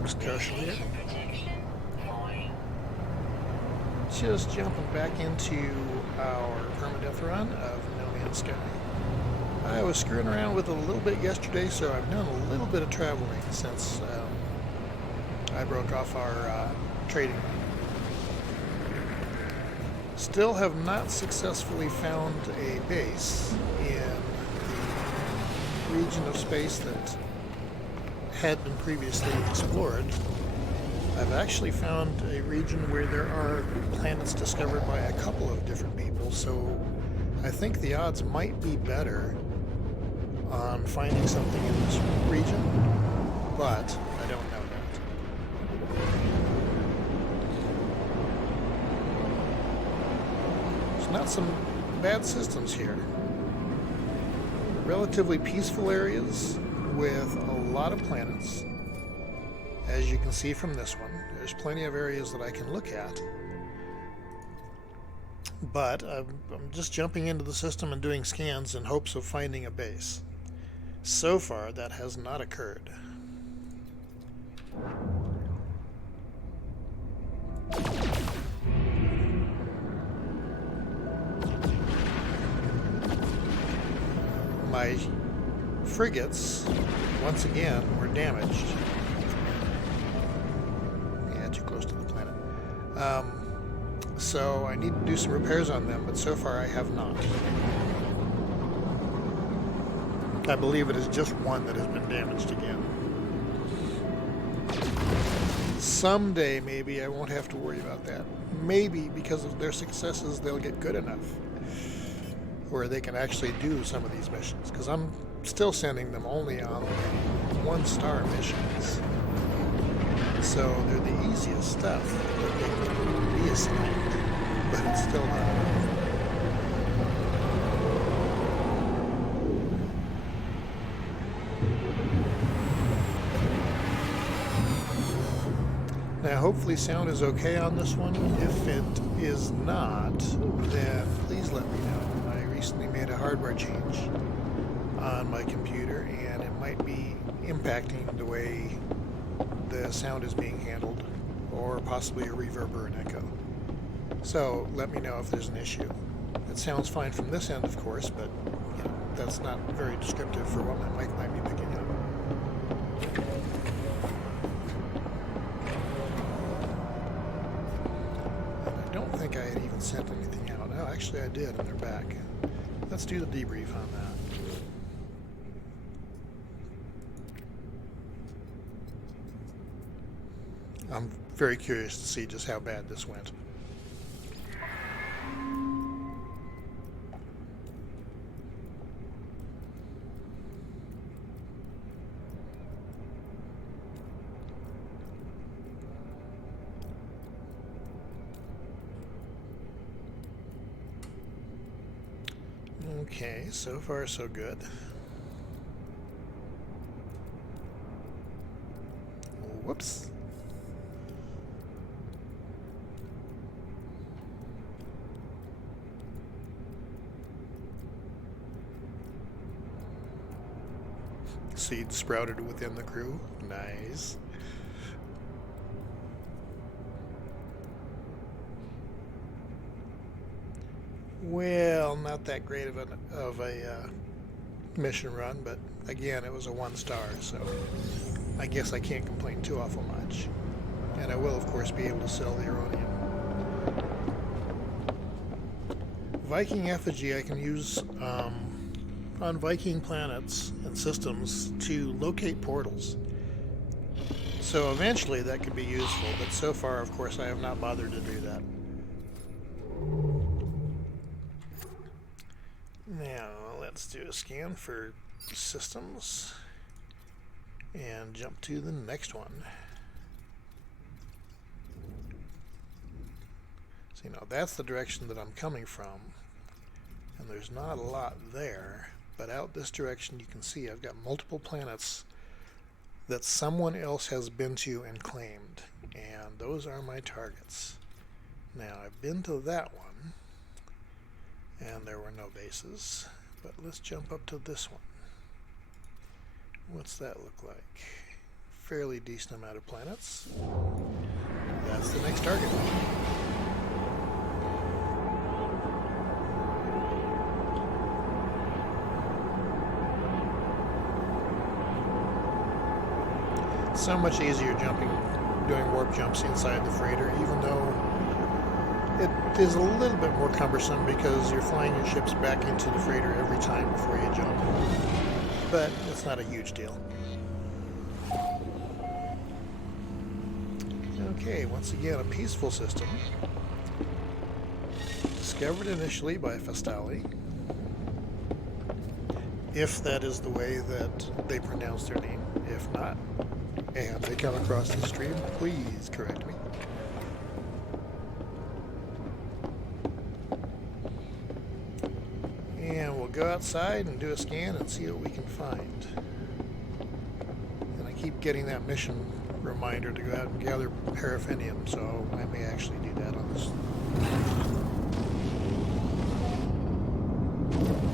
folks, Karshel here. Just jumping back into our permadeath run of No Man's Sky. I was screwing around with it a little bit yesterday, so I've done a little bit of traveling since I broke off our trading. Still have not successfully found a base in the region of space that had been previously explored. I've actually found a region where there are planets discovered by a couple of different people, so I think the odds might be better on finding something in this region, but I don't know that. There's not some bad systems here. Relatively peaceful areas with a lot of planets. As you can see from this one, there's plenty of areas that I can look at. But I'm just jumping into the system and doing scans in hopes of finding a base. So far, that has not occurred. My frigates, once again, were damaged. Yeah, too close to the planet. So I need to do some repairs on them, but so far I have not. I believe it is just one that has been damaged again. Someday, maybe, I won't have to worry about that. Maybe, because of their successes, they'll get good enough where they can actually do some of these missions. Because I'm still sending them only on 1-star missions. So they're the easiest stuff that they can be assigned, but it's still not enough. Now hopefully sound is okay on this one. If it is not, then please let me know. I recently made a hardware change on my computer and it might be impacting the way the sound is being handled, or possibly a reverb or an echo. So let me know if there's an issue. It sounds fine from this end, of course, but you know, that's not very descriptive for what my mic might be picking up. I don't think I had even sent anything out. Oh, actually I did, and they're back. Let's do the debrief on that. I'm very curious to see just how bad this went. Okay, so far so good. Whoops. Seed sprouted within the crew. Nice. Well, not that great of a mission run, but again, it was a 1-star, so I guess I can't complain too awful much. And I will, of course, be able to sell the uranium. Viking effigy I can use on Viking planets and systems to locate portals. So eventually that could be useful, but so far, of course, I have not bothered to do that. Now, let's do a scan for systems and jump to the next one. So, you know, that's the direction that I'm coming from, and there's not a lot there. But out this direction, you can see I've got multiple planets that someone else has been to and claimed, and those are my targets. Now, I've been to that one, and there were no bases, but let's jump up to this one. What's that look like? fairly decent amount of planets. That's the next target. So much easier doing warp jumps inside the freighter, even though it is a little bit more cumbersome because you're flying your ships back into the freighter every time before you jump. But it's not a huge deal. Okay, once again, a peaceful system. Discovered initially by Fastali. If that is the way that they pronounce their name. If not, and they come across the stream, please correct me. And we'll go outside and do a scan and see what we can find. And I keep getting that mission reminder to go out and gather paraffinium, so I may actually do that on this.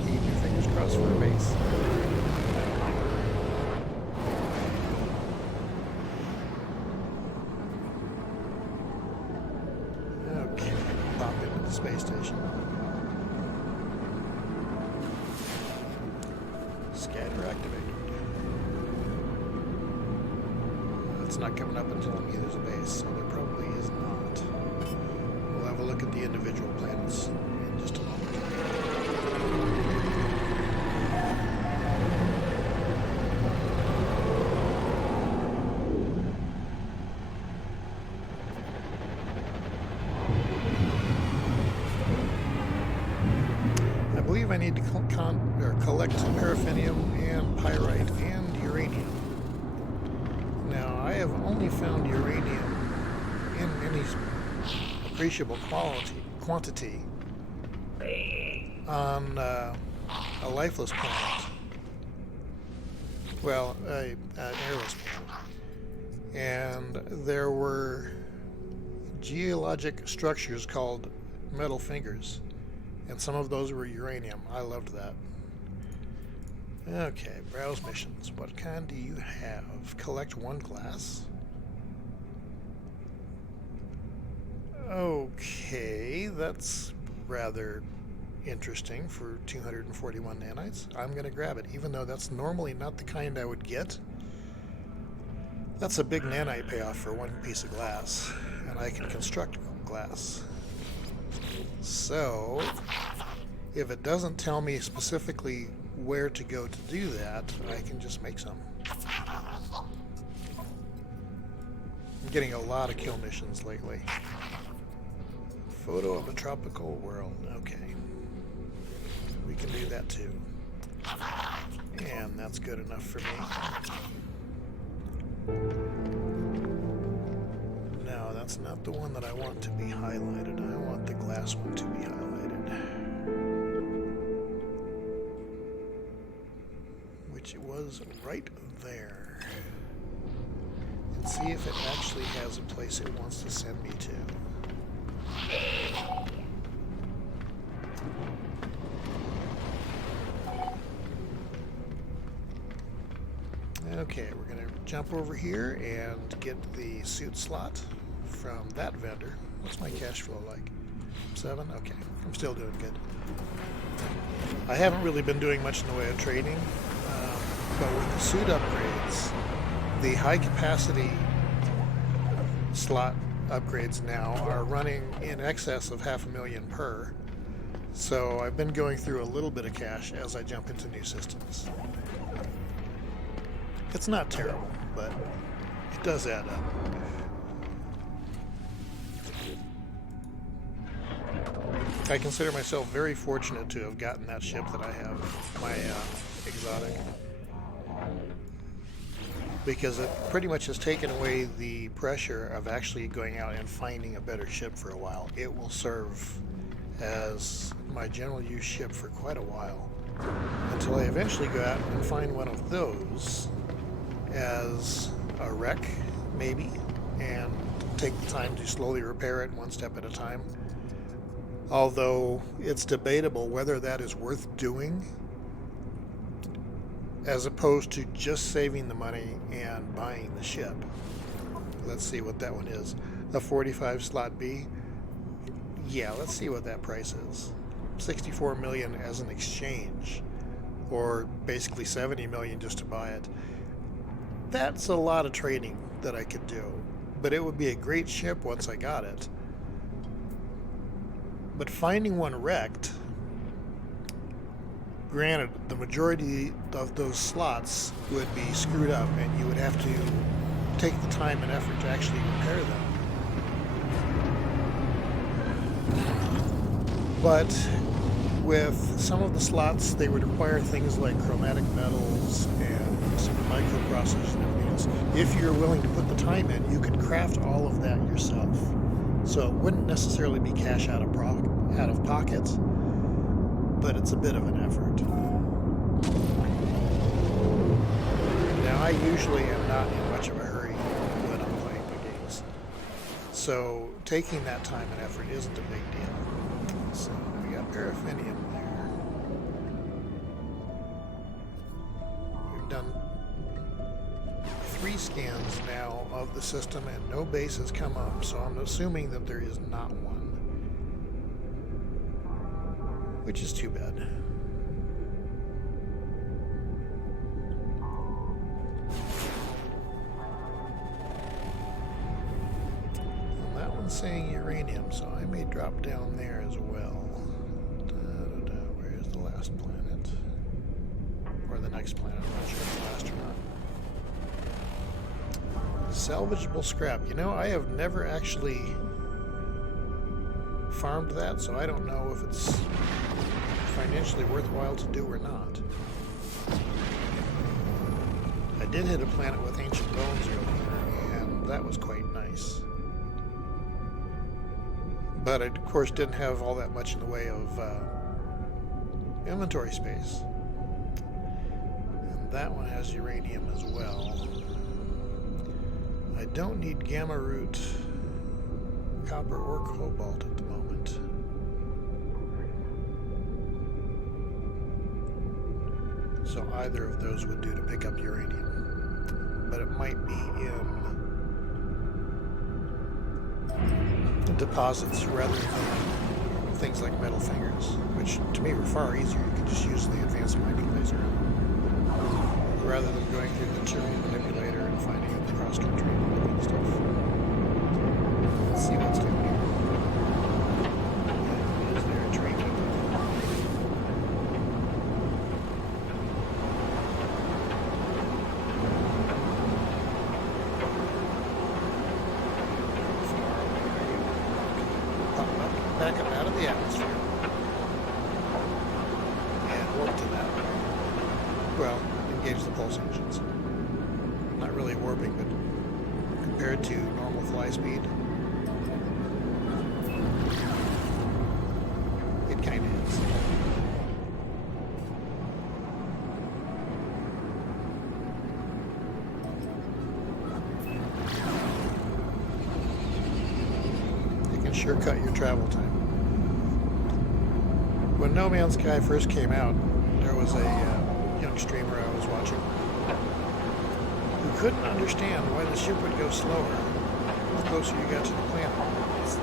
Keep your fingers crossed for a base. Okay, pop into the space station. Scatter activated. It's not coming up and telling me there's a base, so there probably is not. We'll have a look at the individual planets in just a moment. I believe I need to collect paraffinium and pyrite and uranium. Now, I have only found uranium in any appreciable quantity on a lifeless planet. Well, an airless planet. And there were geologic structures called metal fingers. And some of those were uranium. I loved that. Okay, browse missions. What kind do you have? Collect one glass. Okay, that's rather interesting for 241 nanites. I'm going to grab it, even though that's normally not the kind I would get. That's a big nanite payoff for one piece of glass, and I can construct glass. So, if it doesn't tell me specifically where to go to do that, I can just make some. I'm getting a lot of kill missions lately. Photo of a tropical world. Okay. We can do that too. And that's good enough for me. No, that's not the one that I want to be highlighted. I want the glass one to be highlighted. Which it was right there. And see if it actually has a place it wants to send me to. Okay, we're going to jump over here and get the suit slot from that vendor. What's my cash flow like? 7? Okay, I'm still doing good. I haven't really been doing much in the way of trading, but with the suit upgrades, the high capacity slot upgrades now are running in excess of $500,000 per. So I've been going through a little bit of cash as I jump into new systems. It's not terrible, but it does add up. I consider myself very fortunate to have gotten that ship that I have, my exotic, because it pretty much has taken away the pressure of actually going out and finding a better ship for a while. It will serve as my general use ship for quite a while, until I eventually go out and find one of those as a wreck, maybe, and take the time to slowly repair it one step at a time. Although it's debatable whether that is worth doing as opposed to just saving the money and buying the ship. Let's see what that one is. A 45 slot B. Yeah, let's see what that price is. 64 million as an exchange, or basically 70 million just to buy it. That's a lot of trading that I could do, but it would be a great ship once I got it. But finding one wrecked, granted, the majority of those slots would be screwed up and you would have to take the time and effort to actually repair them. But with some of the slots, they would require things like chromatic metals and microprocessors and everything else. If you're willing to put the time in, you could craft all of that yourself. So it wouldn't necessarily be cash out of pocket, but it's a bit of an effort. Now, I usually am not in much of a hurry when I'm playing the games, so taking that time and effort isn't a big deal. So we got paraffinium there. We've done 3 scans now of the system and no base has come up, so I'm assuming that there is not one, which is too bad. Well, that one's saying uranium, so I may drop down there as well. Where's the last planet? Or the next planet, I'm not sure if it's the last or not. Salvageable scrap. You know, I have never actually farmed that, so I don't know if it's financially worthwhile to do or not. I did hit a planet with ancient bones earlier, and that was quite nice. But I, of course, didn't have all that much in the way of inventory space. And that one has uranium as well. I don't need gamma root, copper, or cobalt at the moment. So either of those would do to pick up uranium. But it might be in deposits rather than things like metal fingers, which to me were far easier. You could just use the advanced mining laser rather than going through the Turing manipulator and finding it cross country and all that kind of stuff. Let's see what's down here. Is there a train depot? Back up out of the atmosphere and warp to that. Well, engage the pulse engines. Not really warping, but compared to normal fly speed, it kind of is. It can sure cut your travel time. When No Man's Sky first came out, there was a young streamer I was watching who couldn't understand why the ship would go slower the closer you got to the planet. It's the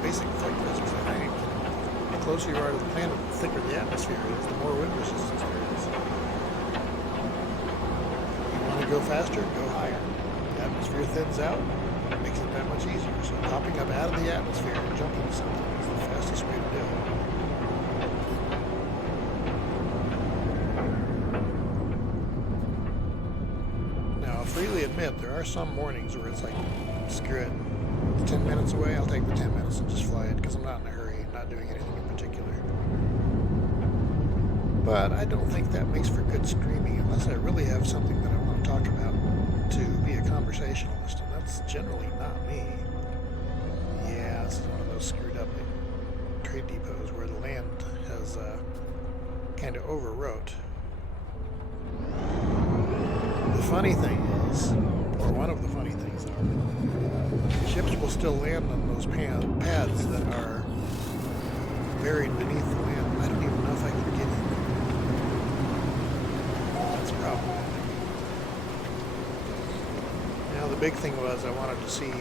basic flight physics, I think. The closer you are to the planet, the thicker the atmosphere is, the more wind resistance there is. You want to go faster? Go higher. The atmosphere thins out, it makes it that much easier. So popping up out of the atmosphere and jumping to something is the fastest way to do it. Freely admit there are some mornings where it's like, screw it, it's 10 minutes away, I'll take the 10 minutes and just fly it because I'm not in a hurry, I'm not doing anything in particular. But I don't think that makes for good streaming unless I really have something that I want to talk about to be a conversationalist, and that's generally not me. Yeah, this is one of those screwed up trade depots where the land has kind of overwrote. The funny thing is, or one of the funny things are, ships will still land on those pads that are buried beneath the land. I don't even know if I can get in. the big thing was I wanted to see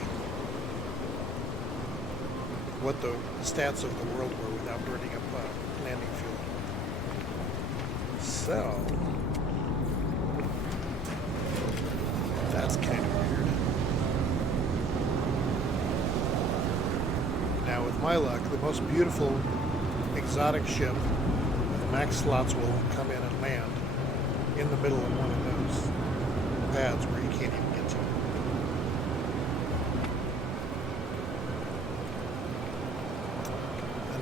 what the stats of the world were without burning up landing fuel. So that's kind of weird. Now with my luck, the most beautiful exotic ship with the max slots will come in and land in the middle of one of those pads where you can't even get to.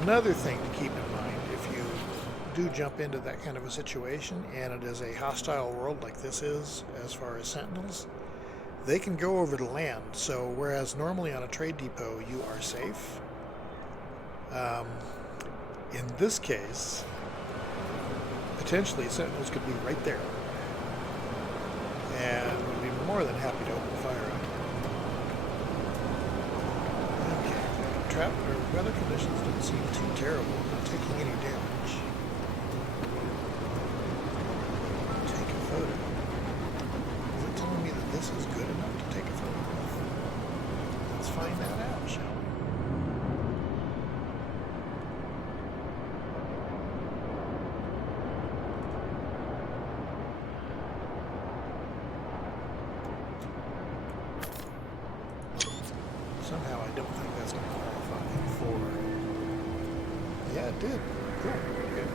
Another thing to keep in mind, if you do jump into that kind of a situation and it is a hostile world like this is as far as sentinels, they can go over to land. So whereas normally on a trade depot you are safe, in this case potentially sentinels could be right there and would be more than happy to open fire on you. Okay, trap or weather conditions don't seem too terrible. I'm not taking any damage. Take a photo. Is it telling me that this is good enough to take a photo of? Let's find that out, shall we? Somehow I don't think that's going to qualify for... Yeah, it did. Cool. Good.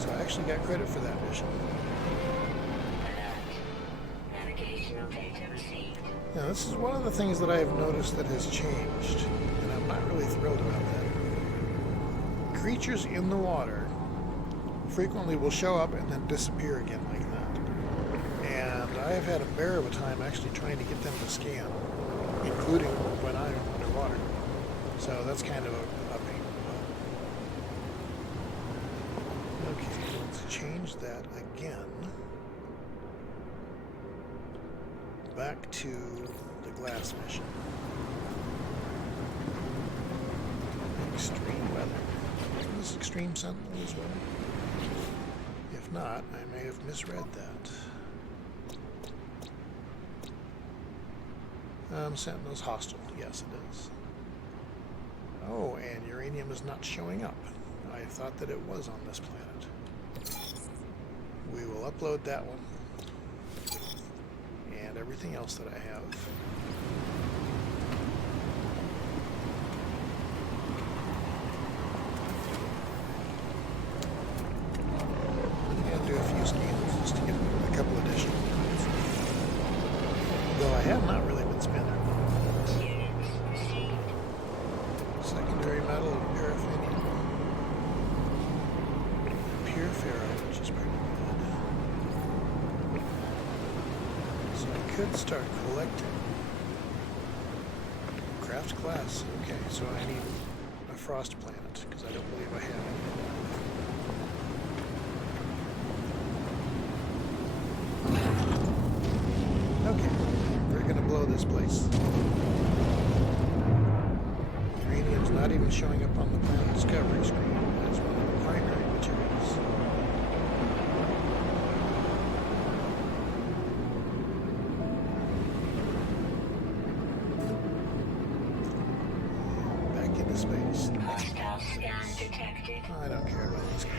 So I actually got credit for that mission. Navigational data received. Now this is one of the things that I have noticed that has changed, and I'm not really thrilled about that. Creatures in the water frequently will show up and then disappear again like that. And I have had a bear of a time actually trying to get them to scan, including when I'm underwater. So that's kind of a pain. Okay, let's change that again. Back to the glass mission. Extreme weather. Is this extreme sentinel as well? If not, I may have misread that. Sentinel's hostile. Yes, it is. Oh, and uranium is not showing up. I thought that it was on this planet. We will upload that one. And everything else that I have. I'm going to do a few scans just to get a couple additional points. Though I have not really been spending. Secondary metal of paraffinium. Pure ferro, which is pretty good. So I could start collecting. Craft glass. Okay, so I need a frost planet, because I don't believe I have any. Okay, we're going to blow this place. Uranium's not even showing up on the planet discovery screen as one of the primary materials. Back into space. Hostile scan detected. I don't care about this guy.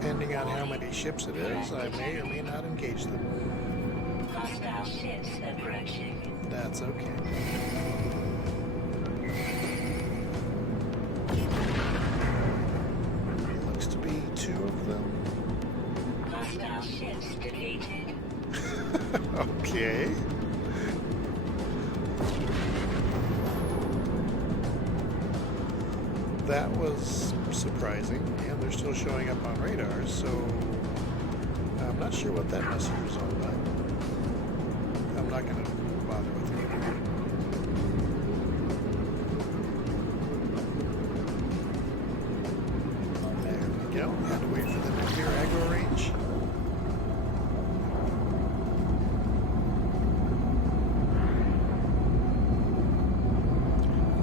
Depending on how many ships it is, I may or may not engage them. Hostile ships approaching. That's okay. Looks to be two of them. Hostile ships defeated. Okay. That was surprising, and they're still showing up on radars, so I'm not sure what that message was all about. I'm not going to bother with it anymore. There we go. Had to wait for them to clear aggro range.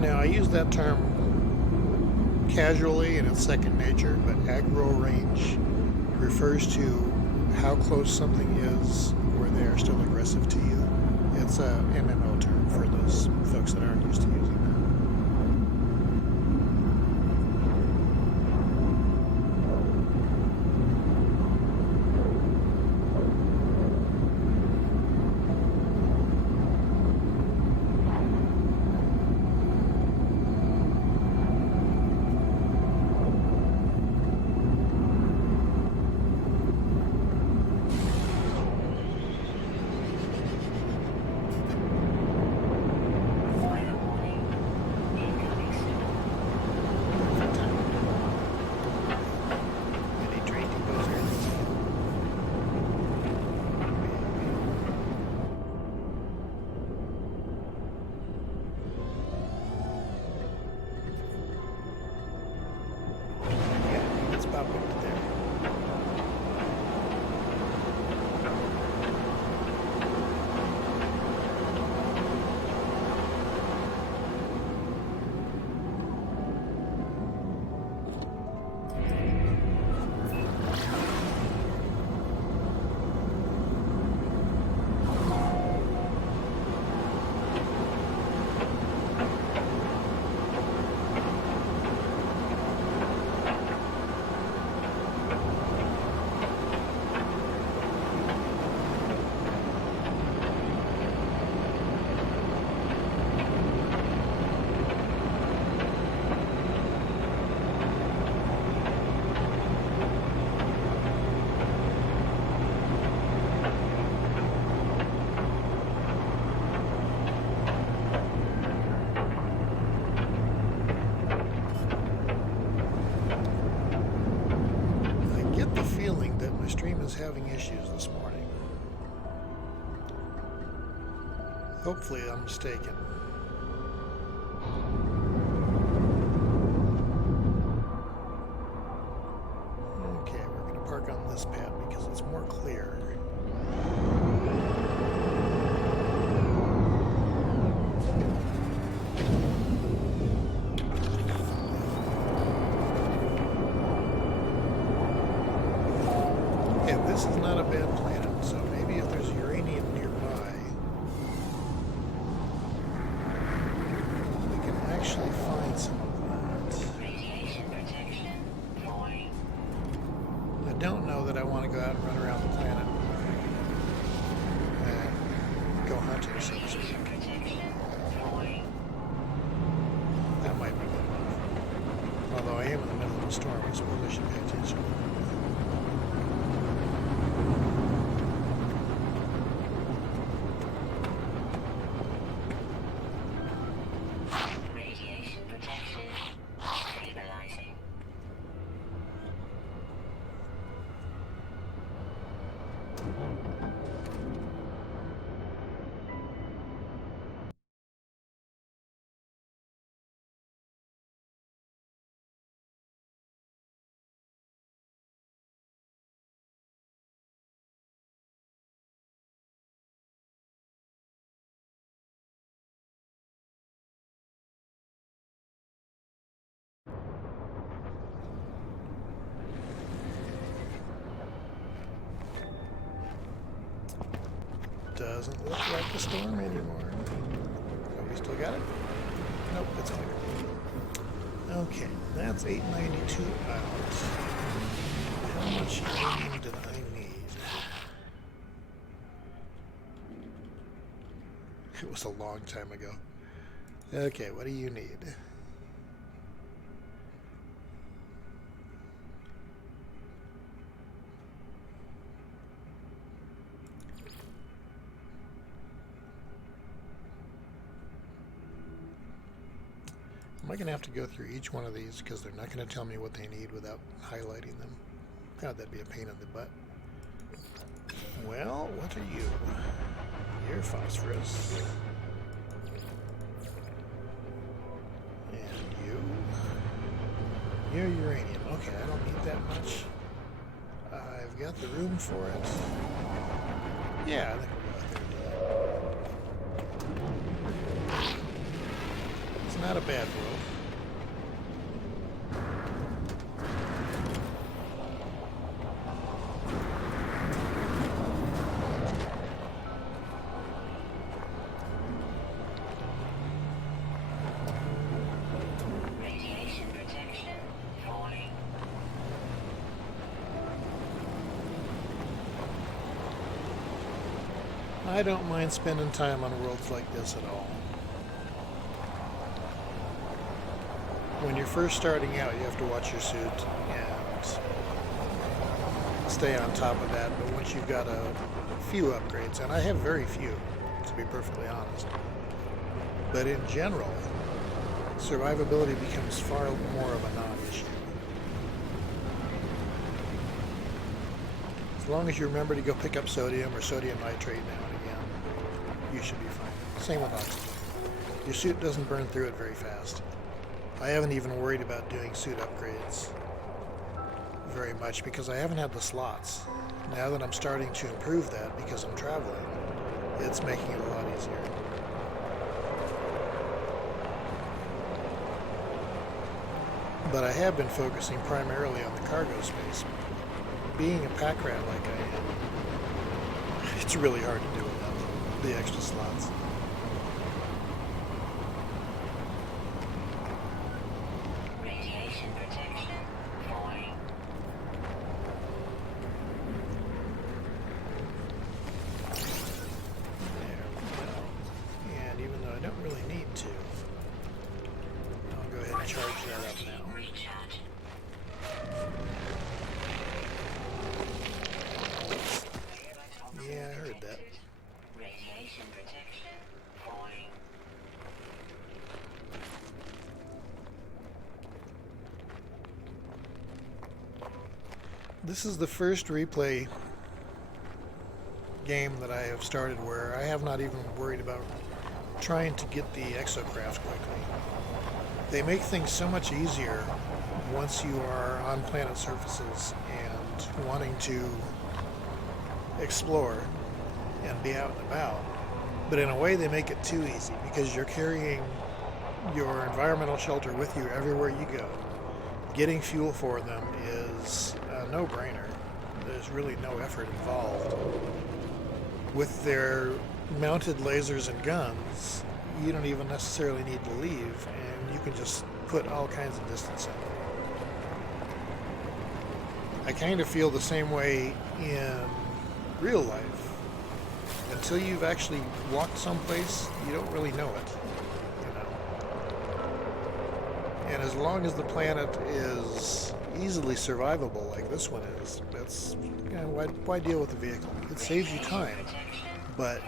Now, I use that term casually and it's second nature, but aggro range refers to how close something is where they are still aggressive to you. It's a MMO term for those folks that aren't used to using that. Final warning. Incoming storm. Any train depots here? Yeah, let's pop up to there. I get the feeling that my stream is having issues this morning. Hopefully I'm mistaken. Okay, we're going to park on this pad because it's more clear. And this is not a bad planet, so maybe if there's uranium nearby, we can actually find some of that. Radiation protection. Void. I don't know that I want to go out and run around the planet and go hunting, so to speak. Radiation protection. Void. That might be good enough. Although I am in the middle of a storm, I suppose I should pay attention. Radiation protection. Stabilizing. Doesn't look like the storm anymore. Oh, we still got it? Nope, it's clear. Okay, that's 892 out. How much uranium did I need? It was a long time ago. Okay, what do you need? Am I going to have to go through each one of these because they're not going to tell me what they need without highlighting them? God, that'd be a pain in the butt. Well, what are you? You're phosphorus. And you? You're uranium. Okay, I don't need that much. I've got the room for it. Yeah, I think we'll go out there and do that. It's not a bad world. I don't mind spending time on worlds like this at all. When you're first starting out, you have to watch your suit and stay on top of that, but once you've got a few upgrades, and I have very few, to be perfectly honest, but in general, survivability becomes far more of a non-issue. As long as you remember to go pick up sodium or sodium nitrate now and again, you should be fine. Same with oxygen. Your suit doesn't burn through it very fast. I haven't even worried about doing suit upgrades very much because I haven't had the slots. Now that I'm starting to improve that because I'm traveling, it's making it a lot easier. But I have been focusing primarily on the cargo space. Being a pack rat like I am, it's really hard to do without the extra slots. Radiation protection falling. There we go. And even though I don't really need to, I'll go ahead and charge that up now. Recharge. Yeah, I heard that. Radiation protection falling. This is the first replay game that I have started where I have not even worried about trying to get the exocraft quickly. They make things so much easier once you are on planet surfaces and wanting to explore and be out and about. But in a way they make it too easy because you're carrying your environmental shelter with you everywhere you go. Getting fuel for them is a no-brainer. There's really no effort involved. With their mounted lasers and guns, you don't even necessarily need to leave, and you can just put all kinds of distance in. I kind of feel the same way in real life. Until you've actually walked someplace, you don't really know it, you know. And as long as the planet is easily survivable like this one is, that's, you know, why deal with the vehicle? It saves you time, but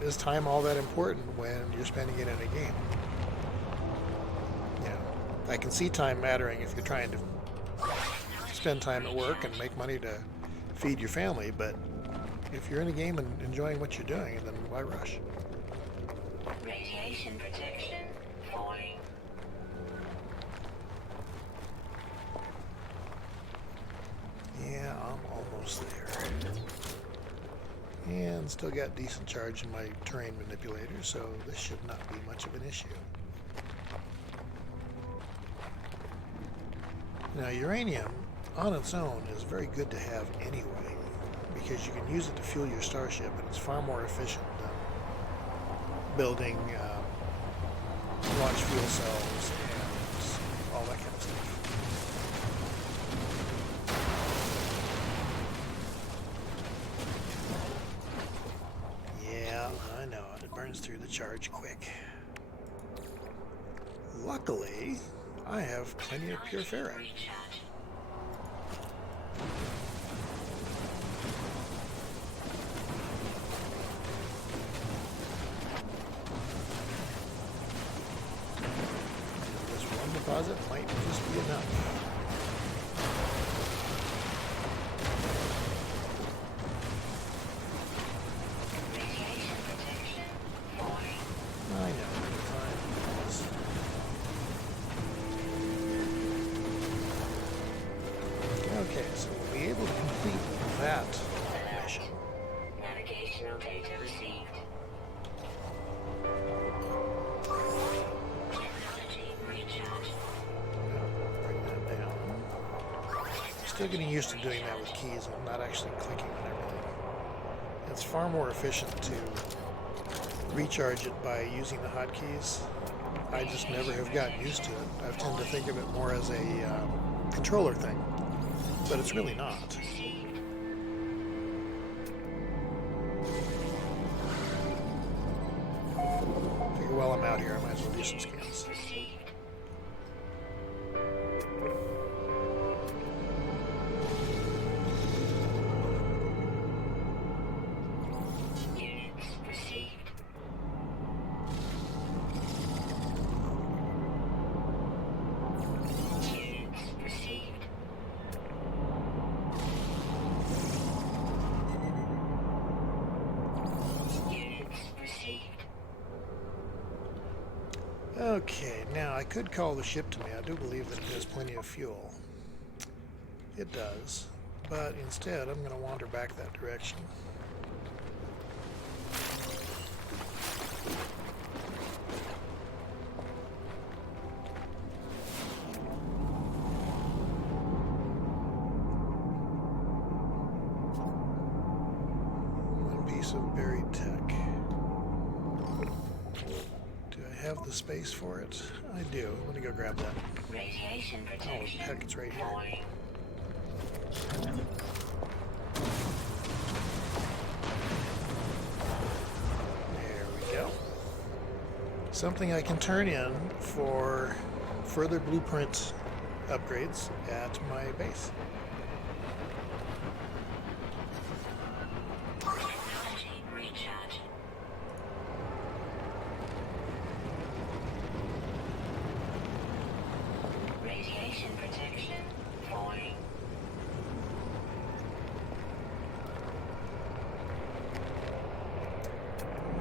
is time all that important when you're spending it in a game? You know, I can see time mattering if you're trying to spend time at work and make money to feed your family, but if you're in a game and enjoying what you're doing, then why rush? Radiation protection falling. Yeah, I'm almost there. And still got decent charge in my terrain manipulator, so this should not be much of an issue. Now, uranium on its own is very good to have anyway, because you can use it to fuel your starship, and it's far more efficient than building launch fuel cells and all that kind of stuff. Yeah, I know it. It burns through the charge quick. Luckily, I have plenty of pure ferrite. Recharge. This one deposit might just be enough. Radiation protection falling. I know, time is. Okay, so we'll be able to complete that mission. Navigational data received. Technology recharge. Bring that down. Still getting used to doing that with keys and not actually clicking on everything. It's far more efficient to recharge it by using the hotkeys. I just never have gotten used to it. I tend to think of it more as a controller thing, but it's really not. out here. I might as well do some scans. Received. Units received. Units received. Units received. Okay, now I could call the ship to me. I do believe that it has plenty of fuel. It does. But instead, I'm going to wander back that direction. One piece of buried tech. Do I have the space for it? I do. Let me go grab that. Radiation Oh, protection. heck, it's right here. Falling. There we go. Something I can turn in for further blueprint upgrades at my base. Technology recharge. Radiation protection. Falling.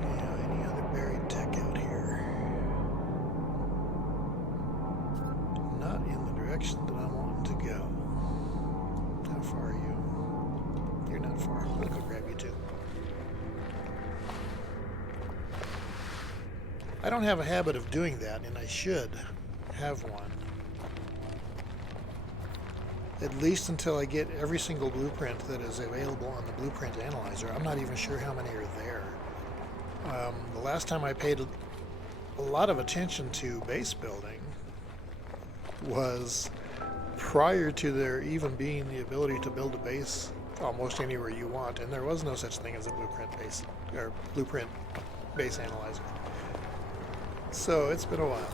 Now, any other buried tech out here? Not in the direction that I'm wanting to go. How far are you? You're not far. I'll go grab you too. I don't have a habit of doing that, and I should have one. At least until I get every single blueprint that is available on the blueprint analyzer. I'm not even sure how many are there. The last time I paid a lot of attention to base building was prior to there even being the ability to build a base almost anywhere you want, and there was no such thing as a blueprint base or blueprint base analyzer. So it's been a while.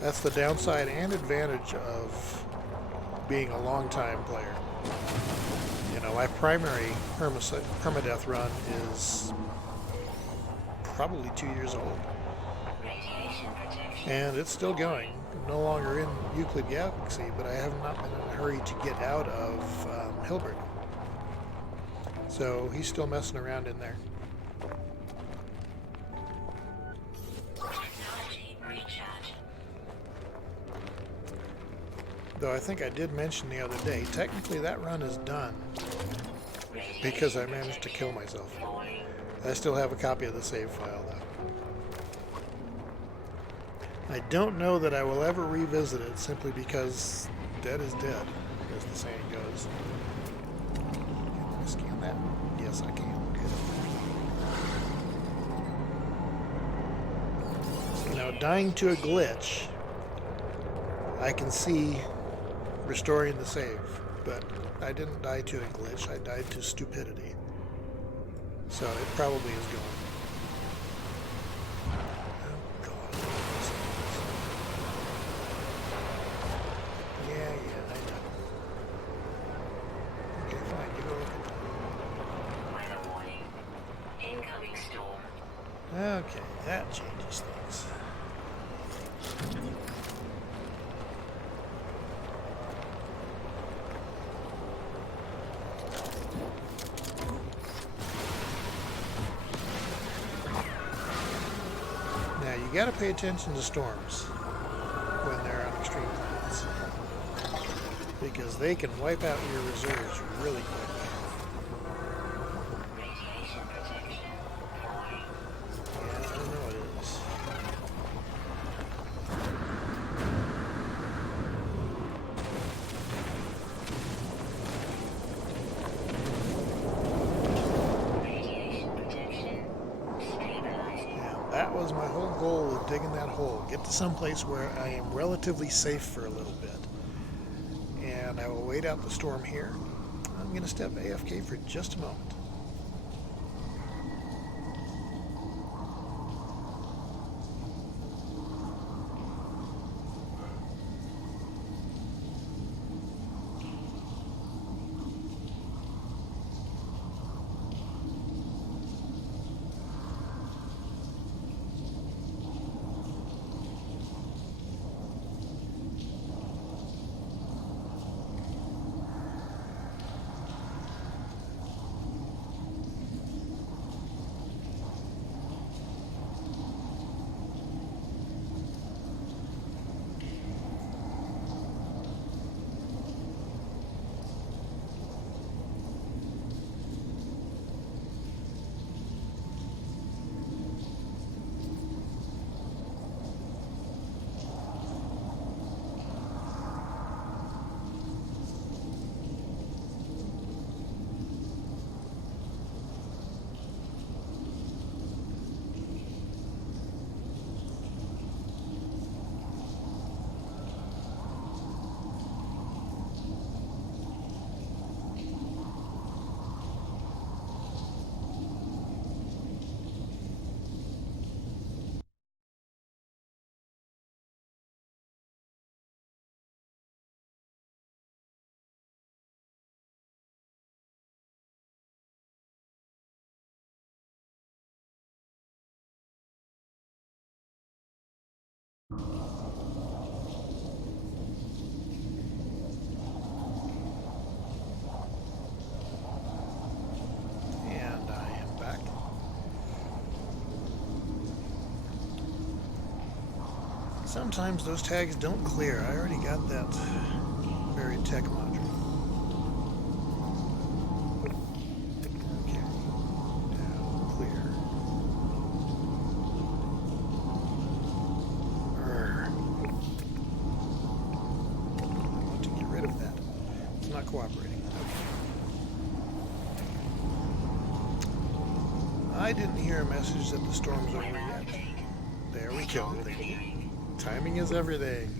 That's the downside and advantage of being a long-time player. You know, my primary permadeath run is probably 2 years old, Radiation protection. and it's still going. I'm no longer in Euclid Galaxy, but I have not been in a hurry to get out of Hilbert. So he's still messing around in there. Technology recharge. Though I think I did mention the other day, technically that run is done because I managed to kill myself. Falling. I still have a copy of the save file, though. I don't know that I will ever revisit it simply because dead is dead, as the saying goes. Can I scan that? Yes, I can. Good. So now, dying to a glitch, I can see restoring the save, but I didn't die to a glitch, I died to stupidity. So it probably is gone. Oh god. Yeah, I know. Okay, fine, you go look at Weather warning. Incoming storm. that. Okay, that changes things. Now, you gotta pay attention to storms when they're on extreme planets, because they can wipe out your reserves really quick. Radiation protection. Falling. Yeah, I know it is. Radiation protection. Stabilizing. Yeah, that was my whole goal of digging that hole. Get to someplace where I am relatively safe for a little bit. And I will wait out the storm here. I'm going to step AFK for just a moment. Sometimes those tags don't clear. I already got that buried tech module. Okay, now clear. Urgh. I want to get rid of that. It's not cooperating. Okay. I didn't hear a message that the storm's over yet. There we go. Timing is everything.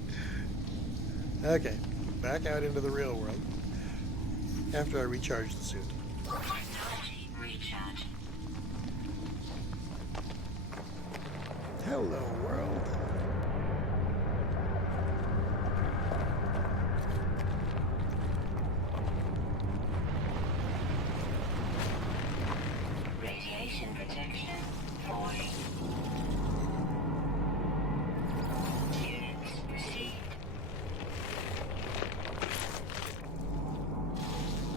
Okay, back out into the real world after I recharge the suit. Technology recharge. Hello, world. Radiation protection falling. Units received.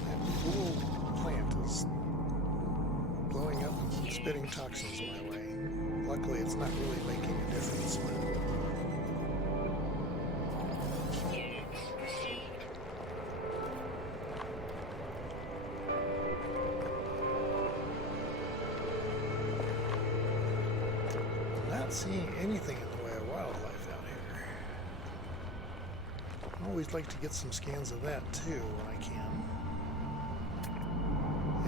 That cool plant is blowing up and spitting toxins my way. Luckily, it's not really making a difference. Units received. I'm not seeing anything in the way of wildlife out here. I always like to get some scans of that too when I can.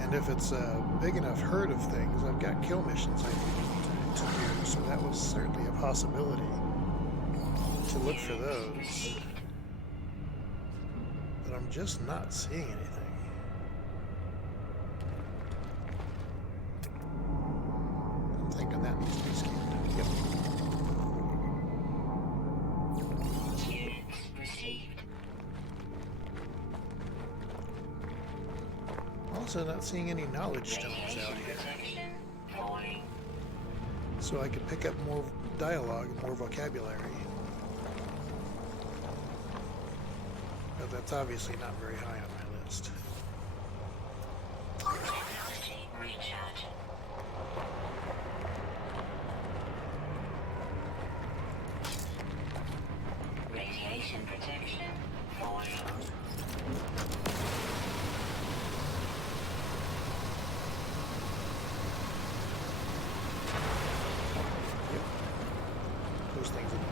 And if it's a big enough herd of things, I've got kill missions I need to do, so that was certainly a possibility to look for those. But I'm just not seeing anything. I'm thinking that needs to be scanned. Yep. Units received. Also not seeing any knowledge stones out Radiation here. protection falling. So I could pick up more dialogue, more vocabulary. But that's obviously not very high on my list. Technology recharge. Radiation protection falling. Yep. Those things annoy me.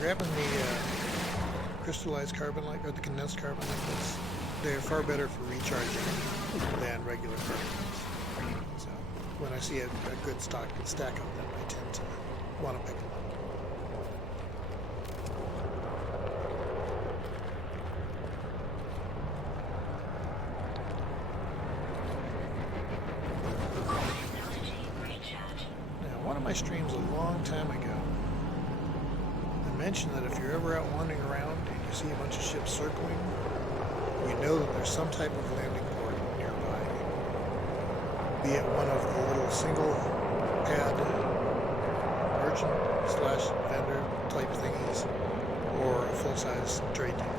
Grabbing the crystallized carbon or the condensed carbon like this, they're far better for recharging than regular carbons. So when I see a good stack of them, I tend to want to pick them up. Technology recharge. Now, one of my streams a long time ago, I mentioned that if you're ever out wandering around and you see a bunch of ships circling, you know that there's some type of landing port nearby. Be it one of the little single pad merchant / vendor type thingies or a full-size trade depot.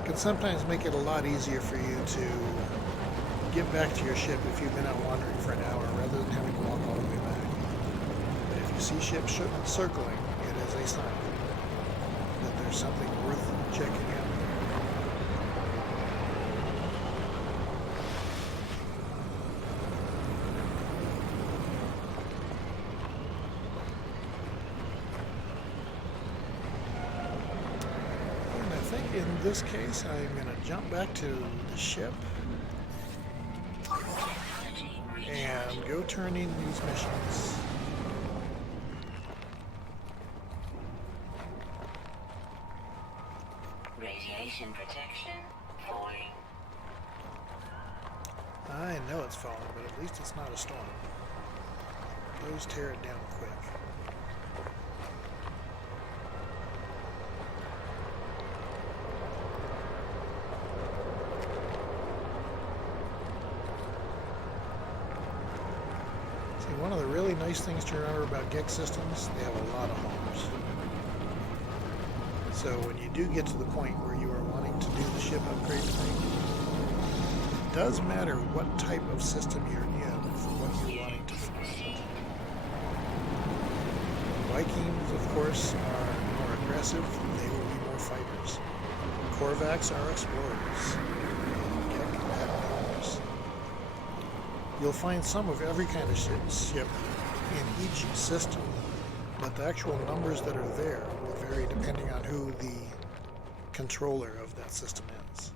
It can sometimes make it a lot easier for you to get back to your ship if you've been out wandering for an hour rather than having to walk all the way back. But if you see ships circling, it is a sign that there's something worth checking out. And I think in this case, I'm going to jump back to the ship Technology recharge. and go turn in these missions. Radiation protection falling. I know it's falling, but at least it's not a storm. Those tear it down quick. See, one of the really nice things to remember about GEX systems, they have a lot of homes. So when you do get to the point where you are wanting to do the ship upgrade thing, it does matter what type of system you're in for what you're wanting to fly. Vikings, of course, are more aggressive. They will be more fighters. Korvax are explorers. And GEX competitors. You'll find some of every kind of ship in each system, but the actual numbers that are there will vary depending on who the controller of that system is.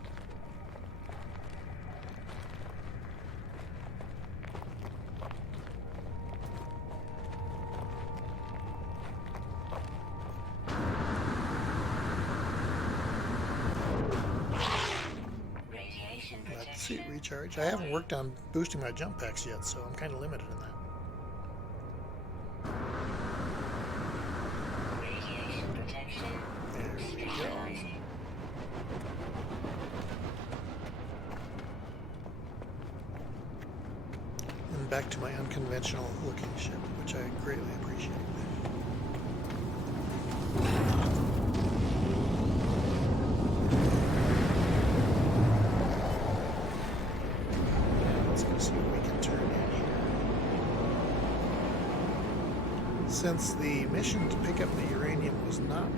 Let's see, recharge. I haven't worked on boosting my jump packs yet, so I'm kind of limited in that. There we go. And back to my unconventional looking ship, which I greatly appreciate. Let's go see what we can turn in here. Since the mission to pick up the uranium was not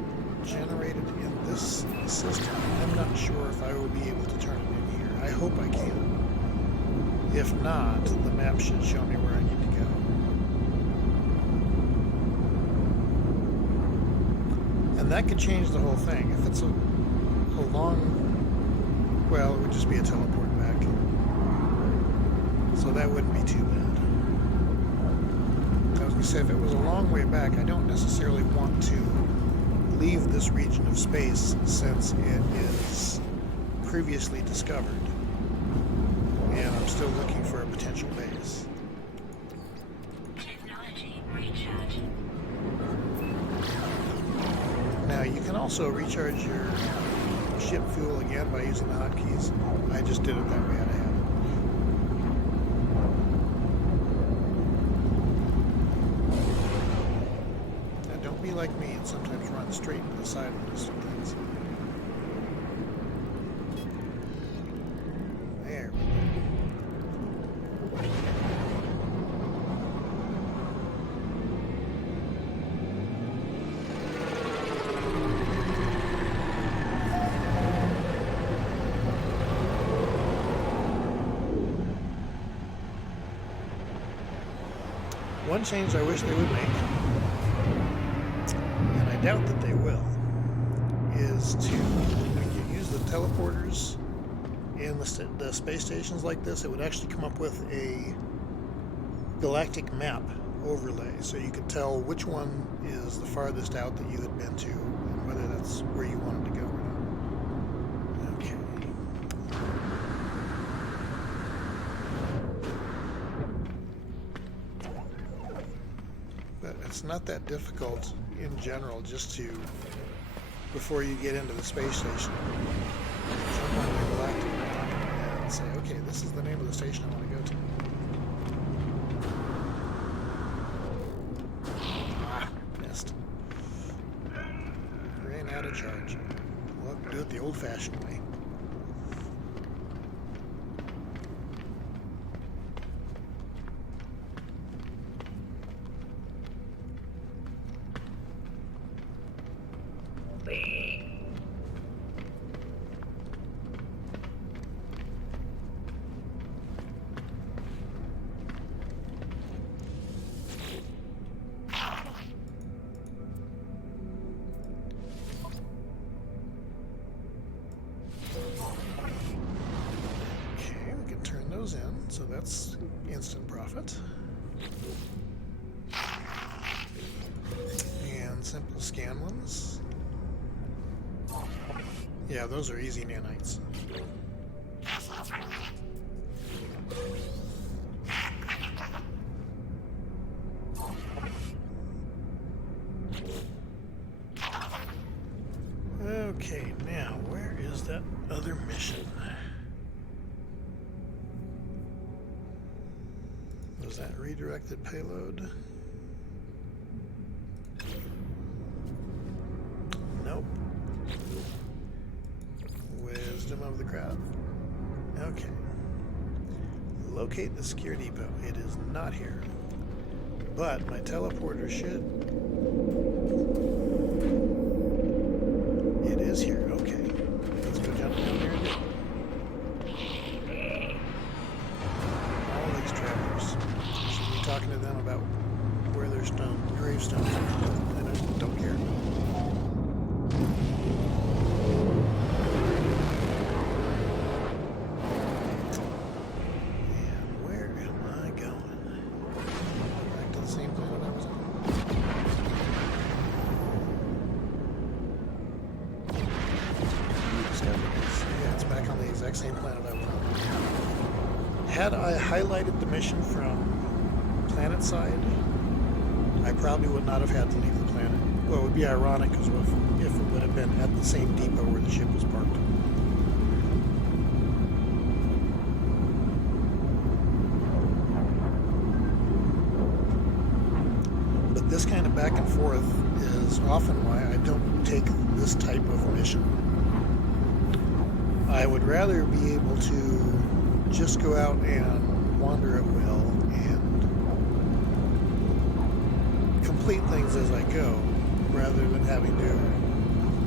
generated in this system, I'm not sure if I will be able to turn it in here. I hope I can. If not, the map should show me where I need to go. And that could change the whole thing. If it's a long, well, it would just be a teleport back. So that wouldn't be too bad. I was going to say, if it was a long way back, I don't necessarily want to leave this region of space since it is previously discovered. And I'm still looking for a potential base. Technology recharge. Now, you can also recharge your ship fuel again by using the hotkeys. I just did it that way out of habit. Now, don't be like me and sometimes run straight into the side of those things. There we go. One change I wish they would make, and I doubt that they will, is to, when you use the teleporters in the space stations like this, it would actually come up with a galactic map overlay, so you could tell which one is the farthest out that you had been to, and whether that's where you wanted to go or not. Okay. But it's not that difficult in general, just to, before you get into the space station, jump on the galactic map and say, okay, this is the name of the station I want to go to. Ah, missed. Ran out of charge. Well, do it the old-fashioned way. In, so that's instant profit. And simple scan ones. Yeah, those are easy nanites. Okay, now where is that other mission? Was that redirected payload? Nope. Wisdom of the crowd. Okay. Locate the secure depot. It is not here. But my teleporter should. It is here. Okay. Let's go jump down there and do it. All these travelers. Should be talking to them about where their gravestones are. I don't care. Same planet I was on. Had I highlighted the mission from planet side, I probably would not have had to leave the planet. Well, it would be ironic because if it would have been at the same depot where the ship was parked. But this kind of back and forth is often why I don't take this type of mission. I would rather be able to just go out and wander at will and complete things as I go, rather than having to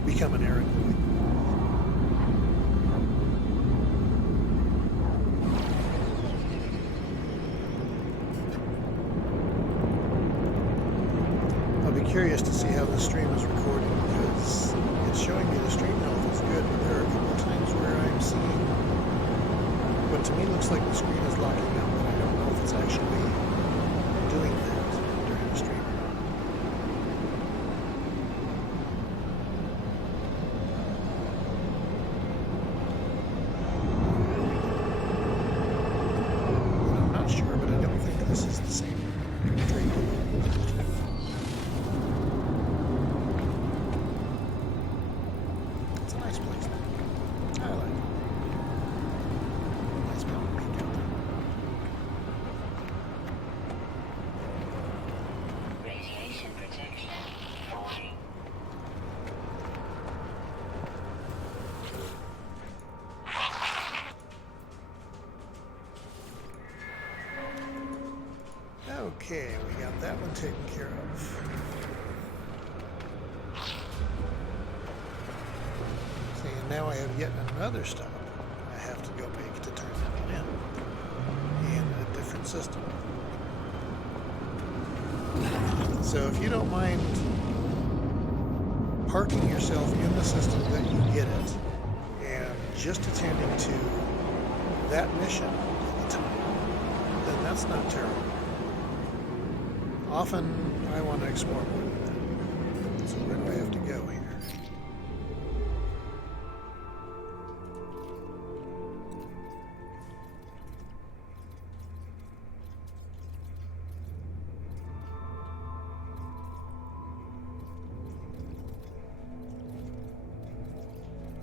become an errand boy. I'll be curious to see how the stream is recording, because it's showing me the stream health is good, but there are a couple of times where I'm seeing what to me looks like the screen is locking out, but I don't know if it's actually doing that during the stream or not. And I'm not sure, but I don't think this is the same trade. It's a nice place. I like it. Nice mountain peak out there. Radiation protection falling. Okay, we got that one taken care of. See, and now I have yet another stop I have to go make to turn that one in a different system. So if you don't mind parking yourself in the system that you get it and just attending to that mission at the time, then that's not terrible. Often I want to explore more than that. So where do I have to go here?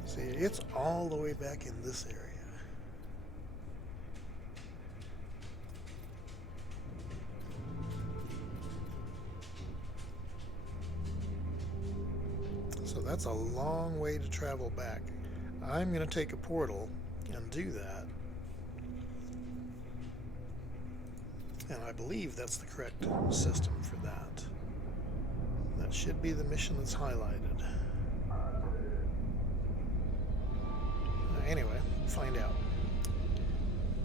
See, it's all the way back in this area. So that's a long way to travel back. I'm going to take a portal and do that. And I believe that's the correct system for that. That should be the mission that's highlighted. Anyway, find out.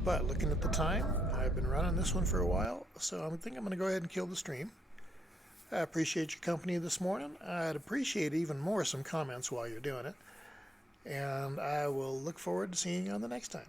But looking at the time, I've been running this one for a while, so I think I'm going to go ahead and kill the stream. I appreciate your company this morning. I'd appreciate even more some comments while you're doing it. And I will look forward to seeing you on the next time.